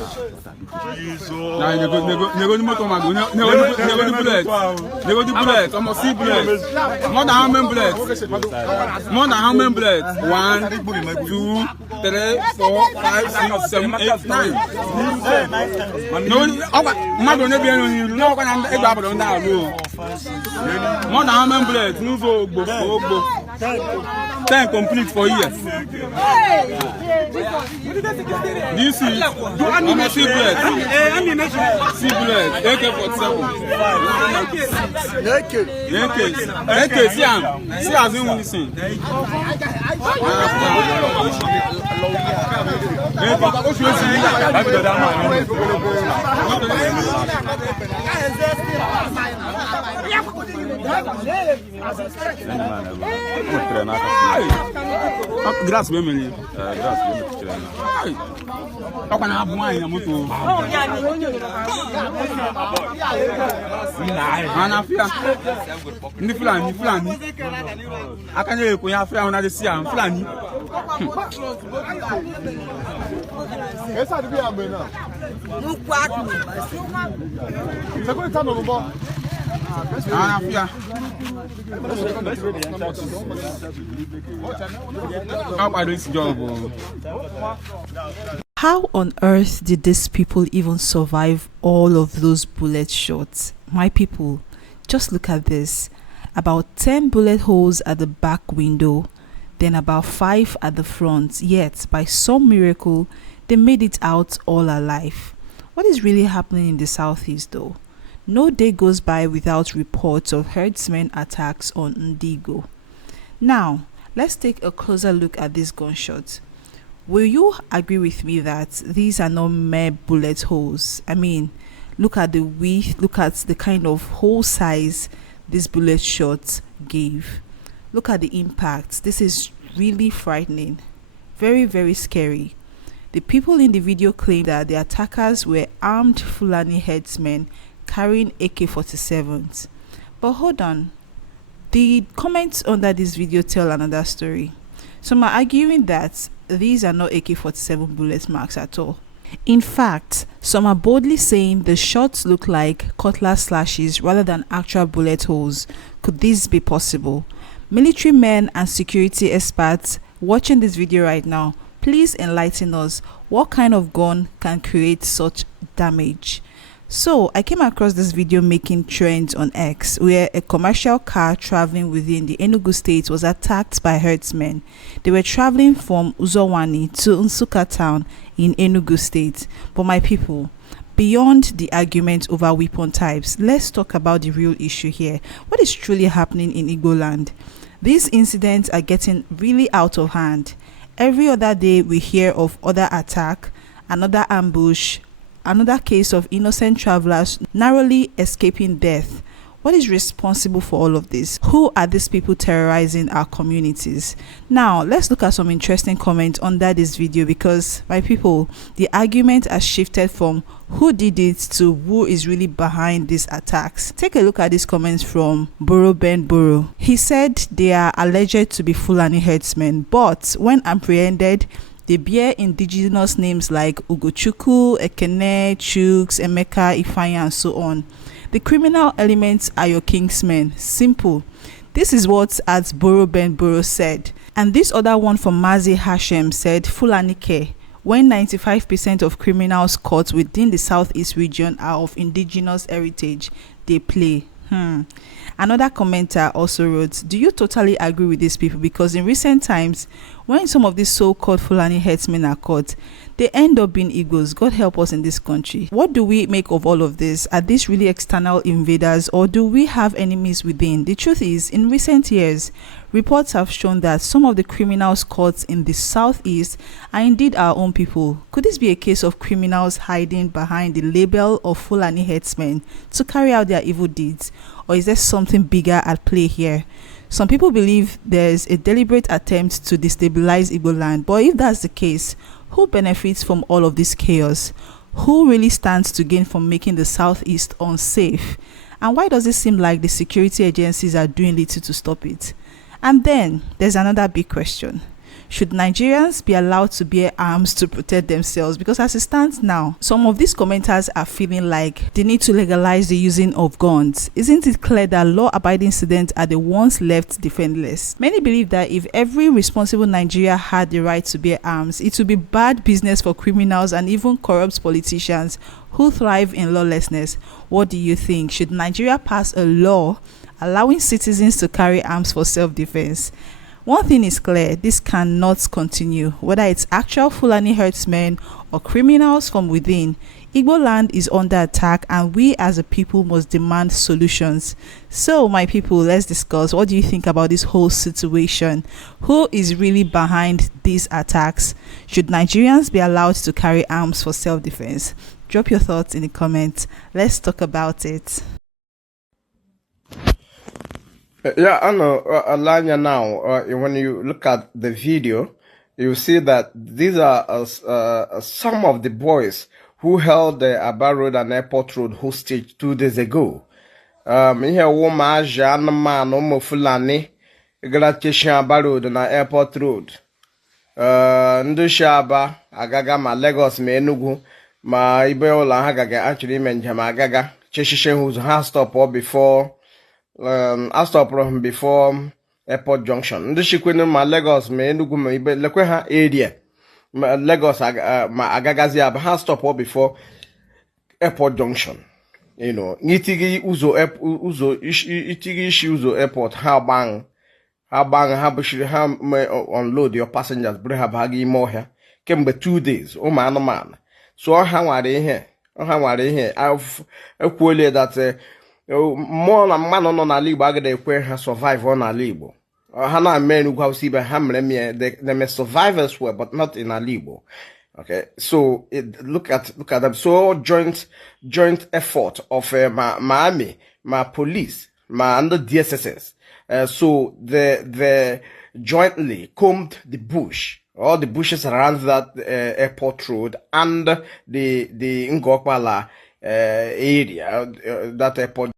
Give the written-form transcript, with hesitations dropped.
Nah, they go to motor mago. They go to bullets. They go to bullets. Almost 6 bullets. More than how many bullets? More than how many bullets? 1, 2, 3, 4, 5, 6, 7, 8, 9. No, mago never knew. No, when I'm able to now. More than how many bullets? No, go. 10 complete for years. Do you see? Almost 6 bullets. 6 bullets. AK-47. AK, see as you listen. Graças bem menino. Apa na buai na moto. Ana fia. Ni Fulani. Akanye ko ya fia ona de sia Fulani. Essa devia amber na. No quarto. Você conta no bom. How on earth did these people even survive all of those bullet shots? My people, just look at this. About 10 bullet holes at the back window, then about 5 at the front, yet by some miracle, they made it out all alive. What is really happening in the southeast though? No day goes by without reports of herdsmen attacks on Ndigbo. Now, let's take a closer look at these gunshots. Will you agree with me that these are not mere bullet holes? I mean, look at the width, look at the kind of hole size these bullet shots gave. Look at the impact. This is really frightening. Very, very scary. The people in the video claim that the attackers were armed Fulani herdsmen carrying AK-47s. But hold on, the comments under this video tell another story. Some are arguing that these are not AK-47 bullet marks at all. In fact, some are boldly saying the shots look like cutlass slashes rather than actual bullet holes. Could this be possible? Military men and security experts watching this video right now, please enlighten us. What kind of gun can create such damage? So I came across this video making trends on X where a commercial car traveling within the Enugu state was attacked by herdsmen. They were traveling from Uzowani to Nsukka town in Enugu state. But my people, beyond the argument over weapon types, let's talk about the real issue here. What is truly happening in Igboland? These incidents are getting really out of hand. Every other day we hear of other attack, another ambush, another case of innocent travelers narrowly escaping death. What is responsible for all of this? Who are these people terrorizing our communities? Now, let's look at some interesting comments under this video because, my people, the argument has shifted from who did it to who is really behind these attacks. Take a look at these comments from Boro. He said they are alleged to be Fulani herdsmen, but when apprehended, they bear indigenous names like Ugochukwu, Ekene, Chuks, Emeka, Ifeanyi, and so on. The criminal elements are your kingsmen. Simple. This is what at Boro said. And this other one from Mazi Hashem said, Fulani Ke, when 95% of criminals caught within the southeast region are of indigenous heritage, they play. Another commenter also wrote, do you totally agree with these people? Because in recent times, when some of these so-called Fulani herdsmen are caught, they end up being Igbos. God help us in this country. What do we make of all of this? Are these really external invaders or do we have enemies within? The truth is, in recent years, reports have shown that some of the criminals caught in the southeast are indeed our own people. Could this be a case of criminals hiding behind the label of Fulani herdsmen to carry out their evil deeds? Or is there something bigger at play here? Some people believe there's a deliberate attempt to destabilize Igboland, but if that's the case, who benefits from all of this chaos? Who really stands to gain from making the southeast unsafe? And why does it seem like the security agencies are doing little to stop it? And then there's another big question. Should Nigerians be allowed to bear arms to protect themselves? Because as it stands now, some of these commenters are feeling like they need to legalize the using of guns. Isn't it clear that law-abiding citizens are the ones left defenseless? Many believe that if every responsible Nigeria had the right to bear arms, it would be bad business for criminals and even corrupt politicians who thrive in lawlessness. What do you think? Should Nigeria pass a law allowing citizens to carry arms for self-defense? One thing is clear, this cannot continue. Whether it's actual Fulani herdsmen or criminals from within, Igboland is under attack and we as a people must demand solutions. So my people, let's discuss. What do you think about this whole situation? Who is really behind these attacks? Should Nigerians be allowed to carry arms for self-defense? Drop your thoughts in the comments. Let's talk about it. Yeah, I know, Alanya now, when you look at the video, you see that these are some of the boys who held the Aba Road and Airport Road hostage 2 days ago. Here, woman, Jan, man, Fulani, Gratishan Aba Road and Airport Road. Ndushaba, Agaga, ma Lagos, me Enugu, ma Ibeola, Hagaga, actually, Menjama Agaga, Cheshishan, who's hand stop or before. I stop before airport junction. Ndi shikwenu ma Lagos me Enugu me ibe lekwe ha area. Ma Lagos ma agagazi ab ha stop before airport junction. You know, itigi uzo airport ha bang ha bushiri ha unload your passengers bring ha bagi more here. Kembe 2 days. Oh man. So ha ware here. I've equally that more than man on a Igbo agade ha survive on a Igbo. Hana men who have seen hammer they may survivors were, but not in a Igbo. Okay, so look at them. So joint effort of my army, my police, my under DSSS. So they jointly combed the bush, all the bushes around that airport road and the Ngokpala area, that airport.